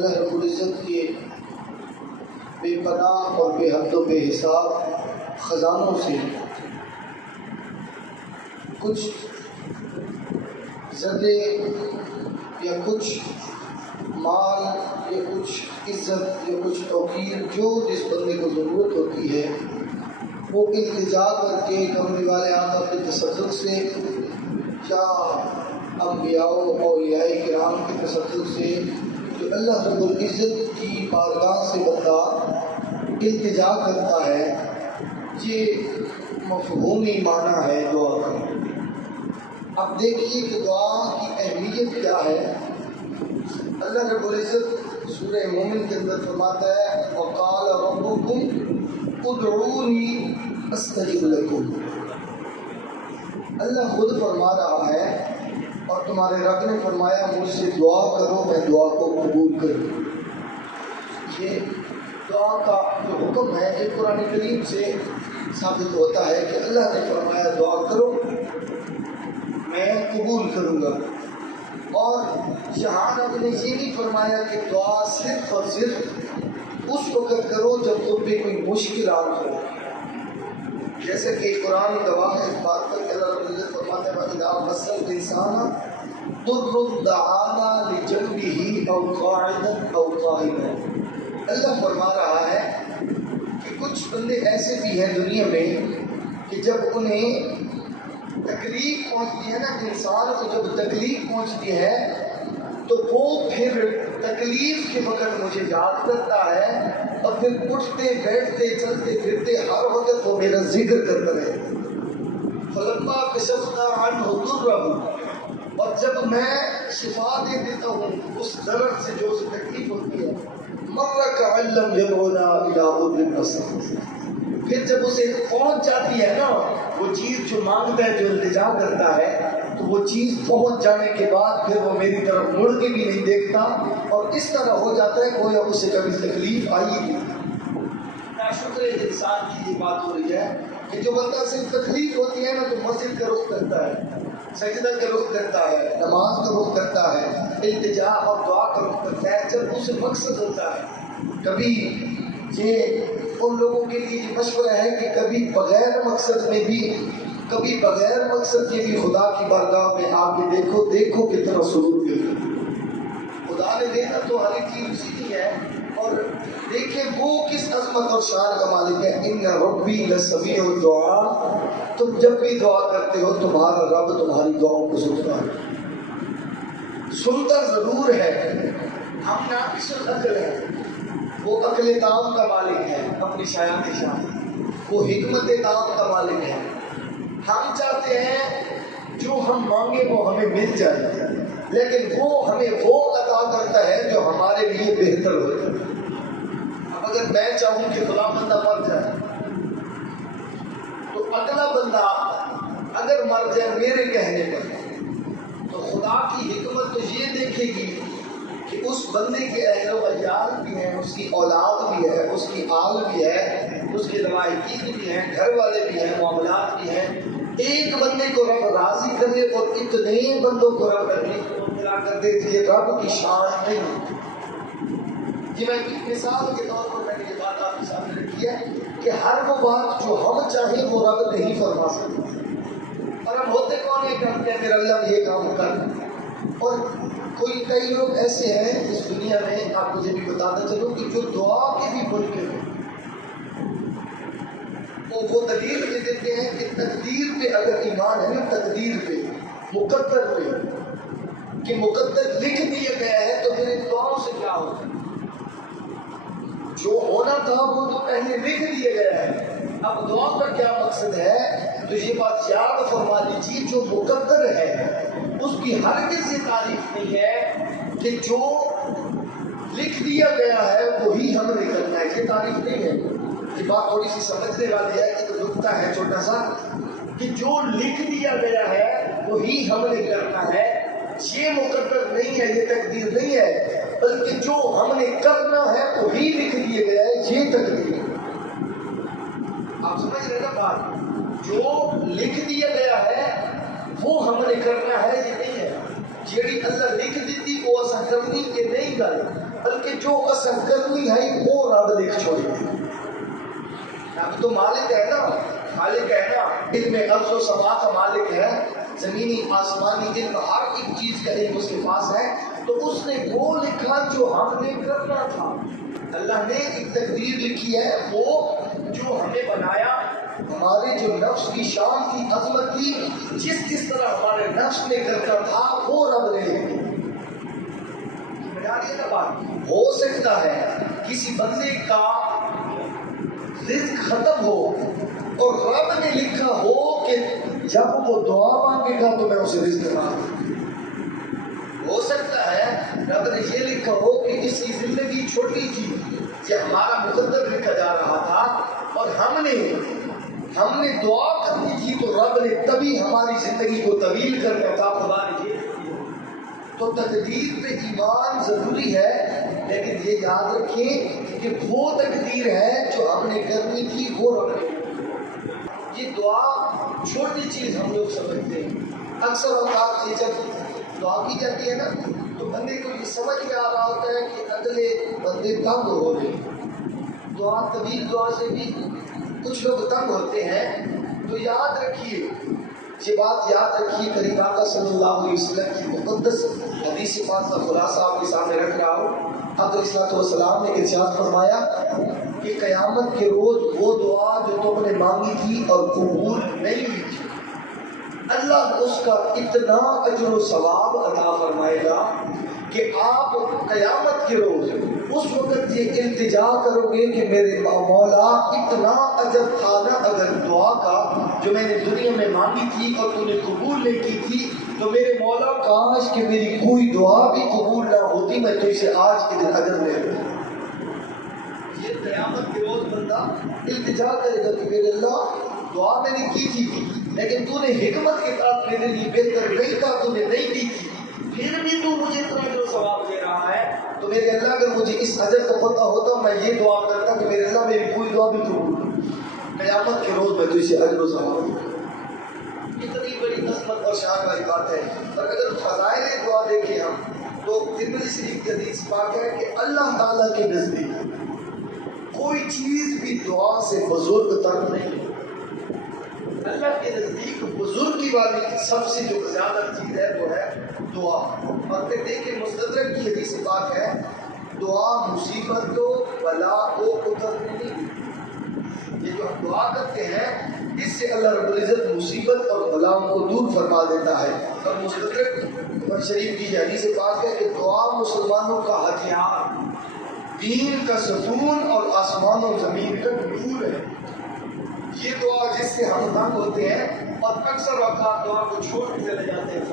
اللہ رب العزت کے بے پناہ اور بے حد و بے حساب خزانوں سے کچھ زدے یا کچھ مال یا کچھ عزت یا کچھ توقیر جو جس بندے کو ضرورت ہوتی ہے وہ التجا کر کے کمرے والے آقا کے تصدق سے یا انبیاء و اولیاء کرام کے تصدق سے جو اللہ رب العزت کی بارگاہ سے بندہ التجا کرتا ہے، یہ مفہومی معنی ہے دعا کا۔ اب دیکھیے کہ دعا کی اہمیت کیا ہے۔ اللہ رب العزت سورہ مومن کے اندر فرماتا ہے وَقَالَ رَبُّكُمْ ادْعُونِي أَسْتَجِبْ لَكُمْ۔ اللہ خود فرما رہا ہے اور تمہارے رب نے فرمایا مجھ سے دعا کرو میں دعا کو قبول کروں۔ یہ دعا کا جو حکم ہے یہ قرآن کریم سے ثابت ہوتا ہے کہ اللہ نے فرمایا دعا کرو میں قبول کروں گا، اور یہاں رب نے یہ نہیں فرمایا کہ دعا صرف اور صرف اس وقت کرو جب تم پہ کوئی مشکلات ہو، جیسے کہ قرآن گواہ ہے اس بات پر کہ اللہ رب العزت فرماتا ہے وَإِذَا مَسَّ الْإِنسَانَ ضُرٌّ دَعَانَا لِجَنبِهِ أَوْ قَاعِدًا أَوْ قَائِمًا۔ اللہ فرما رہا ہے کہ کچھ بندے ایسے بھی ہیں دنیا میں کہ جب انہیں تکلیف پہنچتی ہے نا، انسان کو جب تکلیف پہنچتی ہے تو وہ پھر تکلیف کے وقت مجھے یاد کرتا ہے اور پھر اٹھتے بیٹھتے چلتے پھرتے ہر وقت وہ میرا ذکر کرتا رہے۔ فلما کشفنا عنہ ضرہ، اور جب میں شفا دے دیتا ہوں اس درد سے جو اسے تکلیف ہوتی ہے، مر کأن لم يدعنا إلى ضر مسد، پھر جب اسے پہنچ جاتی ہے نا وہ چیز جو مانگتا ہے جو التجا کرتا ہے تو وہ چیز پہنچ جانے کے بعد پھر وہ میری طرف مڑ کے بھی نہیں دیکھتا، اور اس طرح ہو جاتا ہے گویا اسے کبھی تکلیف آئی نہیں۔ ناشکر انسان کی یہ بات ہو رہی ہے کہ جو بندہ صرف تکلیف ہوتی ہے نا تو مسجد کا رخ کرتا ہے، سجدہ کا رخ کرتا ہے، نماز کا رخ کرتا ہے، التجا اور دعا کا رخ کرتا ہے جب اسے مقصد ہوتا ہے۔ کبھی یہ ان لوگوں کے لیے یہ مشورہ ہے کہ کبھی بغیر مقصد میں بھی، کبھی بغیر مقصد کے بھی خدا کی بارگاہ میں آ کے دیکھو کتنا سرور ملتا ہے۔ خدا نے دینا تو ہر ایک چیز اسی کی ہے، اور دیکھیں وہ کس عظمت اور شان کا مالک ہے۔ ان ربی لسمیع الدعاء، تم جب بھی دعا کرتے ہو تمہارا رب تمہاری دعاؤں کو سنتا ہے، سنتا ضرور ہے۔ ہم ناقص العقل ہیں، وہ عقل تام کا مالک ہے اپنی شایان شان، وہ حکمت تام کا مالک ہے۔ ہم چاہتے ہیں جو ہم مانگے وہ ہمیں مل جائے، لیکن وہ ہمیں وہ عطا کرتا ہے جو ہمارے لیے بہتر ہوتا ہے۔ اب اگر میں چاہوں کہ فلاں بندہ مر جائے تو اگلا بندہ اگر مر جائے میرے کہنے پر تو خدا کی حکمت تو یہ دیکھے گی کہ اس بندے کے اہل و عیال بھی ہیں، اس کی اولاد بھی ہے، اس کی آل بھی ہے، اس کے لواحقین بھی ہیں، گھر والے بھی ہیں، معاملات بھی ہیں۔ ایک بندے کو رب راضی کرے اور اتنے بندوں کو رب ملا کر دے، یہ رب کی شان نہیں۔ یہ میں ایک مثال کے طور پر میں نے یہ بات آپ کے سامنے رکھی ہے کہ ہر وہ بات جو ہم چاہیں وہ رب نہیں فرما سکتا، اور ہم ہوتے کون ہیں کہ ہم کہتے ہیں اللہ یہ کام کر۔ اور کئی لوگ ایسے ہیں اس دنیا میں، آپ مجھے بھی بتانا چلو کہ جو دعا کے بھی منکر ہیں، وہ دلیل دے دیتے ہیں کہ تقدیر پہ اگر ایمان ہے نا، تقدیر پہ، مقدر پہ، کہ مقدر لکھ دیا گیا ہے تو پھر ان دعاؤں سے کیا ہوتا ہے؟ جو ہونا تھا وہ تو پہلے لکھ دیا گیا ہے، اب دعا کا کیا مقصد ہے؟ تو یہ بات یاد فرما لیجیے جو مقدر ہے اس کی ہرگز یہ تعریف نہیں ہے کہ جو لکھ دیا گیا ہے وہی ہم نے کرنا ہے، یہ تعریف نہیں ہے۔ یہ بات تھوڑی سی سمجھنے والی ہے کہ نکتہ ہے چھوٹا سا، کہ جو لکھ دیا گیا ہے وہی ہم نے کرنا ہے، یہ مقدر نہیں ہے، یہ تقدیر نہیں ہے، بلکہ جو ہم نے کرنا ہے وہی لکھ دیا گیا ہے، یہ تقدیر ہے۔ آپ سمجھ رہے نا بات؟ جو لکھ دیا گیا ہے وہ ہم نے کرنا ہے، یہ نہیں ہے۔ جیڑی اللہ لکھ دیتی وہ اسا کرنی کہ نہیں گل، بلکہ جو اصل کرنی ہے وہ رب لکھ چھوڑی ہے. اب تو مالک ہے نا، خالق ہے نا، علم ارض و سما کا مالک ہے، زمینی آسمانی علم ہر ایک چیز کا علم اس کے پاس ہے. تو اس نے وہ لکھا جو ہم نے کرنا تھا. اللہ نے ایک تقدیر لکھی ہے، وہ جو ہمیں بنایا، ہمارے جو نفس کی شان تھی، عظمت تھی، جس طرح ہمارے نفس نے کرنا تھا وہ رب نے لکھی. ہو سکتا ہے کسی بندے کا رزق ختم ہو اور رب نے لکھا ہو کہ جب وہ دعا مانگے گا تو میں اسے رزق نہ دوں. ہو سکتا ہے رب نے یہ لکھا ہو کہ اس کی زندگی چھوٹی تھی، یہ ہمارا مقدر لکھا جا رہا تھا، اور ہم نے دعا کرنی تھی تو رب نے تبھی ہماری زندگی کو طویل کرنا تھا. خدا نے یہ تو تقدیر پہ ایمان ضروری ہے، لیکن یہ یاد رکھیں کہ وہ تقدیر ہے جو ہم نے کرنی تھی وہ رب نے. یہ دعا چھوٹی چیز ہم لوگ سمجھتے ہیں. اکثر اوقات یہ جب دعا کی جاتی ہے نا تو بندے کو یہ سمجھ میں آ رہا ہوتا ہے کہ اگلے بندے تنگ ہو رہے ہیں. دعا طویل دعا سے بھی کچھ لوگ تنگ ہوتے ہیں. تو یاد رکھیے، یہ بات یاد رکھیے، کریم آقا صلی اللہ علیہ وسلم کی مقدس حدیث پاک کا خلاصہ آپ کے سامنے رکھ رہا ہوں. حضرت علیہ الصلوۃ والسلام نے ارشاد فرمایا کہ قیامت کے روز وہ دعا جو تم نے مانگی تھی اور قبول نہیں ہوئی تھی، اللہ اس کا اتنا اجر و ثواب عطا فرمائے گا کہ آپ قیامت کے روز اس وقت یہ التجا کرو گے کہ میرے مولا اتنا اجر تھا نا اگر دعا کا جو میں نے دنیا میں مانگی تھی اور تو نے قبول نہیں کی تھی، تو میرے مولا کاش کہ میری کوئی دعا بھی قبول نہ ہوتی، میں تو اسے آج کے دن اجر لے لوں. یہ قیامت کے روز بندہ التجا کرے گا کہ میرے اللہ دعا میں نے کی تھی لیکن تو نے حکمت کے ساتھ میرے لیے بہتر نہیں تھا، تو نے نہیں دی تھی، پھر بھی تو مجھے اتنا جو ثواب دے رہا ہے، تو میرے اللہ اگر مجھے اس اجر کا پتہ ہوتا میں یہ دعا کرتا کہ میرے اللہ میری کوئی دعا بھی قبول قیامت کے روز میں تو اسے اجر و ثواب دوں. اتنی بڑی عظمت اور شان والی بات ہے. اور اگر فضائل دعا دیکھیں ہم تو ترمذی شریف کی حدیث پاک ہے کہ اللہ تعالیٰ کے نزدیک کوئی چیز بھی دعا سے بزرگ تر نہیں. اللہ کے نزدیک بزرگی والی سب سے جو زیادہ چیز ہے وہ ہے دعا. اور پھر دیکھیں مستدرک کی حدیث پاک ہے، دعا مصیبت کو بلا کو اترنے نہیں دیتی. یہ جو ہم دعا کرتے ہیں اس سے اللہ رب العزت مصیبت اور بلاؤں کو دور فرما دیتا ہے. اور مستدرک شریف کی حدیث پاک ہے کہ دعا مسلمانوں کا ہتھیار، دین کا ستون اور آسمان و زمین کا نور ہے. یہ دعا جس سے ہم تنگ ہوتے ہیں اور اکثر اوقات دعا کو چھوڑ کے چلے جاتے ہیں.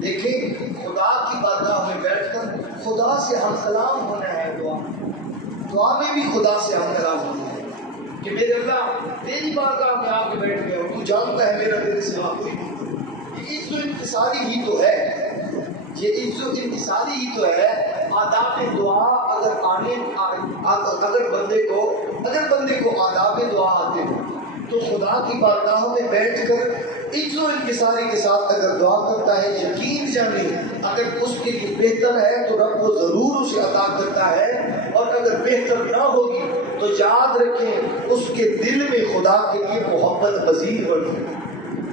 دیکھیں خدا کی بارگاہ میں بیٹھ کر خدا سے ہم کلام ہونا ہے. دعا میں بھی خدا سے ہم کلام ہونا ہے کہ میرے اللہ تیری بارگاہ میں آ کے بیٹھ گیا ہوں، تو جانتا ہے میرا تیرے سوا کوئی نہیں. یہ عز و انکساری ہی تو ہے، یہ عز و انکساری ہی تو ہے. آداب دعا اگر بندے کو آداب دعا آتے ہو تو خدا کی بارگاہ میں بیٹھ کر عز و انکساری کے ساتھ اگر دعا کرتا ہے، یقین جانے اگر اس کے لیے بہتر ہے تو رب وہ ضرور اسے عطا کرتا ہے، اور اگر بہتر نہ ہوگی تو یاد رکھیں اس کے دل میں خدا کے لیے محبت مزید بڑھی،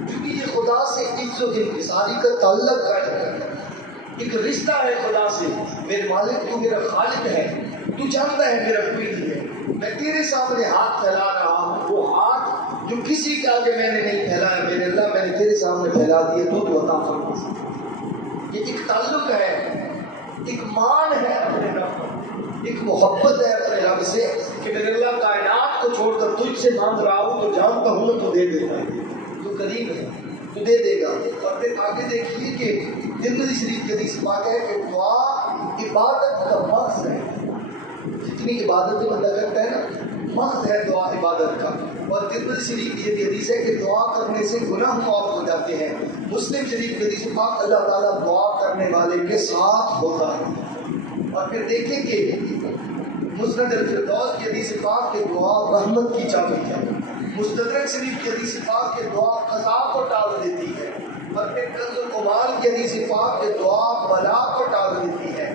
کیونکہ یہ خدا سے عز و انکساری کا تعلق قائم کرتا ہے. ایک رشتہ ہے خدا سے، میرے مالک تو میرا خالق ہے، تو جانتا ہے میرا کوئی نہیں ہے، میں تیرے سامنے ہاتھ پھیلا رہا ہوں، وہ ہاتھ جو کسی کے آگے میں نے نہیں پھیلایا میرے اللہ میں نے تیرے سامنے پھیلا دیا، تو عطا فرما. یہ ایک تعلق ہے، ایک مان ہے اپنے رب پر، ایک محبت ہے اپنے رب سے کہ میرے اللہ کائنات کو چھوڑ کر تجھ سے مانگ رہا ہوں تو جانتا ہوں تو دے دیتا ہے، تو قریب ہے تو دے دے گا. اور پھر آگے دیکھیے کہ ترمذی شریف کی حدیث پاک ہے کہ دعا عبادت کا محض ہے. جتنی عبادت بندہ کرتا ہے نا محض ہے دعا عبادت کا. اور ترمذی شریف کی یہ حدیث ہے کہ دعا کرنے سے گناہ معاف ہو جاتے ہیں. مسلم شریف کی حدیث پاک اللہ تعالیٰ دعا کرنے والے کے ساتھ ہوتا ہے. اور پھر دیکھیں کہ مسند الفردوس کی حدیث پاک کہ دعا رحمت کی چابی ہے. مستدرک شریف کی حدیث پاک کہ دعا قضا کو ٹال دیتی ہے. اور پھر کنز العمال کی حدیث پاک کہ دعا بلا کو ٹال دیتی ہے.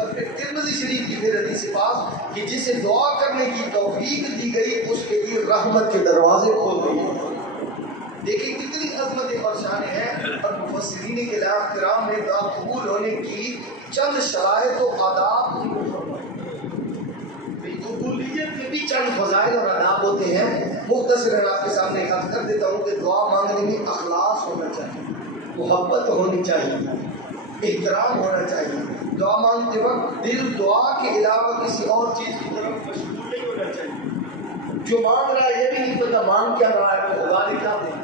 اور پھر ترمذی شریف کی پھر حدیث پاک کہ جسے دعا کرنے کی توفیق دی گئی اس کے لیے رحمت کے دروازے کھول گئے. دیکھیں کتنی عظمت اور شان ہے. اور مفسرین کرام نے دعا قبول ہونے کی چند شرائط و آداب قبولیت کے بھی چند فضائل اور آداب ہوتے ہیں. مختصراً آپ کے سامنے عرض کر دیتا ہوں کہ دعا مانگنے میں اخلاص ہونا چاہیے, محبت ہونی چاہیے, احترام ہونا چاہیے. دعا مانگتے وقت دل دعا کے علاوہ کسی اور چیز کی طرف مشغول نہیں ہونا چاہیے. جو مانگ رہا ہے یہ بھی نہیں پتا مانگ کیا رہا ہے, تو خدا نے کیا دیں,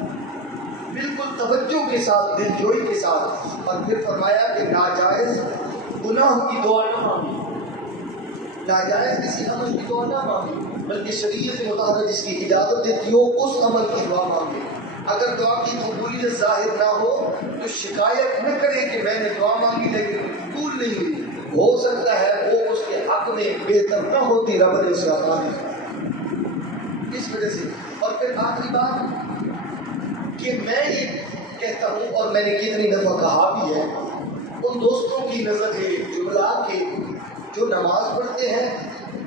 بالکل توجہ کے ساتھ, دل جوئی کے ساتھ. اور پھر فرمایا کہ ناجائز گناہ کی دعا نہ مانگی, ناجائز کسی عمل کی دعا نہ مانگی, بلکہ شریعت مطابق جس کی اجازت دیتی ہو اس عمل کی دعا مانگے. اگر دعا کی قبولیت ظاہر نہ ہو تو شکایت نہ کرے کہ میں نے دعا مانگی لیکن قبول نہیں ہوئی. ہو سکتا ہے وہ اس کے حق میں بہتر نہ ہوتی, رب نے اسے عطا دی اس وجہ سے. اور پھر آخری بات کہ میں یہ کہتا ہوں اور میں نے کتنی دفعہ کہا بھی ہے ان دوستوں کی نظر ہے جملات کے جو نماز پڑھتے ہیں,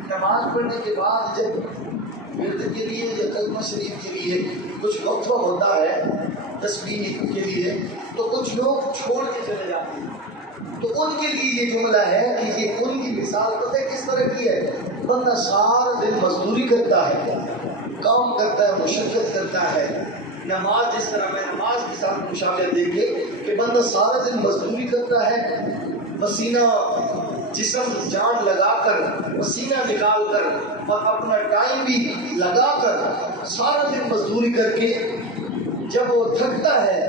نماز پڑھنے کے بعد جب ورد کے لیے یا کلمہ شریف کے لیے کچھ وقفہ ہوتا ہے تسبیح کے لیے, تو کچھ لوگ چھوڑ کے چلے جاتے ہیں. تو ان کے لیے یہ جملہ ہے کہ یہ ان کی مثال پتہ ہے کس طرح کی ہے. بندہ سارا دن مزدوری کرتا ہے, کام کرتا ہے, مشقت کرتا ہے. نماز جس طرح میں نماز کے ساتھ مشابہت دیکھے کہ بندہ سارا دن مزدوری کرتا ہے, پسینہ جسم جان لگا کر, پسینہ نکال کر اور اپنا ٹائم بھی لگا کر سارا دن مزدوری کر کے جب وہ تھکتا ہے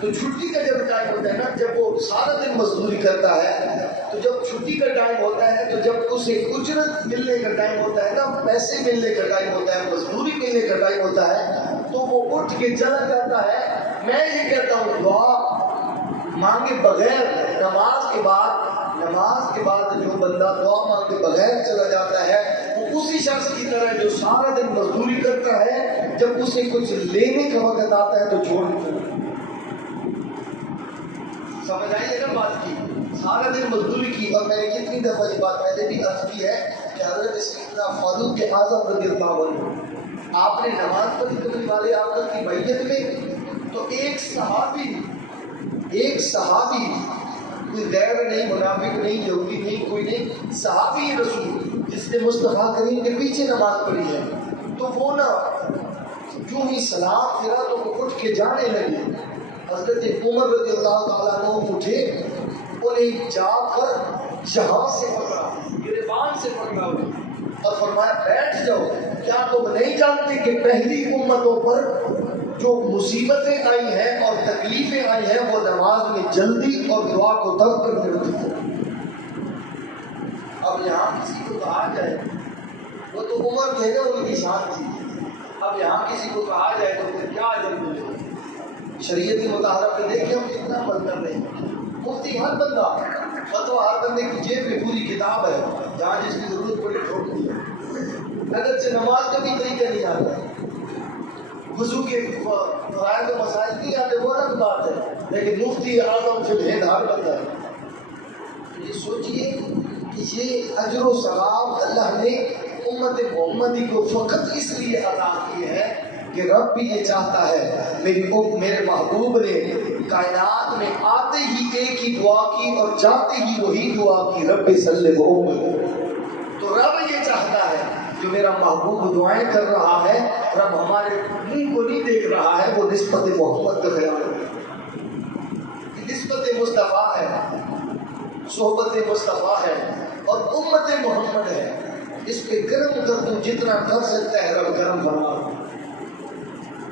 تو چھٹی کا جب ٹائم ہوتا ہے نا, جب وہ سارا دن مزدوری کرتا ہے تو جب چھٹی کا ٹائم ہوتا ہے تو جب اسے اجرت ملنے کا ٹائم ہوتا ہے نا, پیسے ملنے کا ٹائم ہوتا ہے, مزدوری ملنے کا ٹائم ہوتا ہے, تو وہ اٹھ کے چلا جاتا ہے. میں یہ کہتا ہوں دعا مانگے بغیر نماز کے بعد جو بندہ دعا مانگے بغیر چلا جاتا ہے وہ اسی شخص کی طرح جو سارا دن مزدوری کرتا ہے, جب اسے کچھ لینے کا وقت آتا ہے تو چھوڑ دیتا ہے. سمجھ آئیے نا بات کی, سارا دن مزدوری کی. اور میں نے کتنی دفعہ یہ بات پہلے بھی عرض کی ہے کہ حضرت سیدنا فاروق اعظم رضی اللہ عنہ آپ نے نماز پڑھی کبھی والے آقا کی بیعت میں, تو ایک صحابی کوئی غیر نہیں, منافق نہیں, یہودی نہیں, کوئی نہیں, صحابی رسول جس نے مصطفیٰ کریم کے پیچھے نماز پڑھی ہے, تو وہ نا جو ہی سلام پھرا تو وہ اٹھ کے جانے لگے. حضرت عمر رضی اللہ تعالیٰ عنہ اٹھے, انہیں جا کر یہاں سے پکڑا, گریبان سے پکڑا اور فرمایا بیٹھ جاؤ. کیا تم نہیں جانتے کہ پہلی امتوں پر جو مصیبتیں آئی ہیں اور تکلیفیں آئی ہیں وہ نماز میں جلدی اور دعا کو ترک کرنے ہوتی ہے. اب یہاں کسی کو کہا جائے, وہ تو عمر تھے نا, ان کی شان تھی, اب یہاں کسی کو کہا جائے تو پھر کیا اجر ملے گا. شریعت مطالعہ پہ دیکھیں ہم کتنا عمل کر رہے ہیں. مفتی ہر بندہ, فتویٰ ہر بندے کی جیب میں پوری کتاب ہے, جہاں جس کی ضرورت پڑے ٹھوک دی ہے. اگر سے نماز کا بھی طریقہ نہیں آتا, وضو کے فرائض و مسائل نہیں آتے, وہ الگ بات ہے, لیکن مفتی اعظم سے بے دھار بنتا ہے. یہ سوچئے کہ یہ اجر و ثواب اللہ نے امت محمدی کو فقط اس لیے عطا کیے ہیں کہ رب بھی یہ چاہتا ہے. میرے محبوب نے کائنات میں آتے ہی ایک ہی دعا کی اور جاتے ہی وہی دعا کی, رب صلی اللہ. تو رب یہ چاہتا ہے جو میرا محبوب دعائیں کر رہا ہے, رب ہمارے منہ کو نہیں دیکھ رہا ہے, وہ نسبت محمد کا خیال ہے, نسبت مصطفیٰ ہے, صحبت مصطفیٰ ہے اور امت محمد ہے. اس پہ کرم کر تو جتنا کر سکتا ہے رب کرم فرما.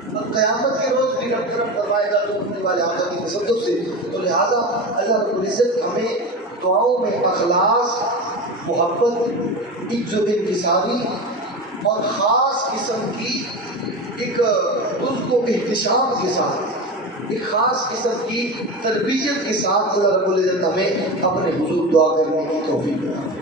اور قیامت کے روز بھی رب کرم فرمائے گا تو اپنے والے آقا کی تصدق سے. تو لہٰذا اللہ رب العزت ہمیں دعاؤں میں اخلاص, محبت, عزت و انکساری اور خاص قسم کی ایک اس کو احتشام کے ساتھ, ایک خاص قسم کی تربیت کے ساتھ اللہ رب العزت ہمیں اپنے حضور دعا کرنے کی توفیق دے.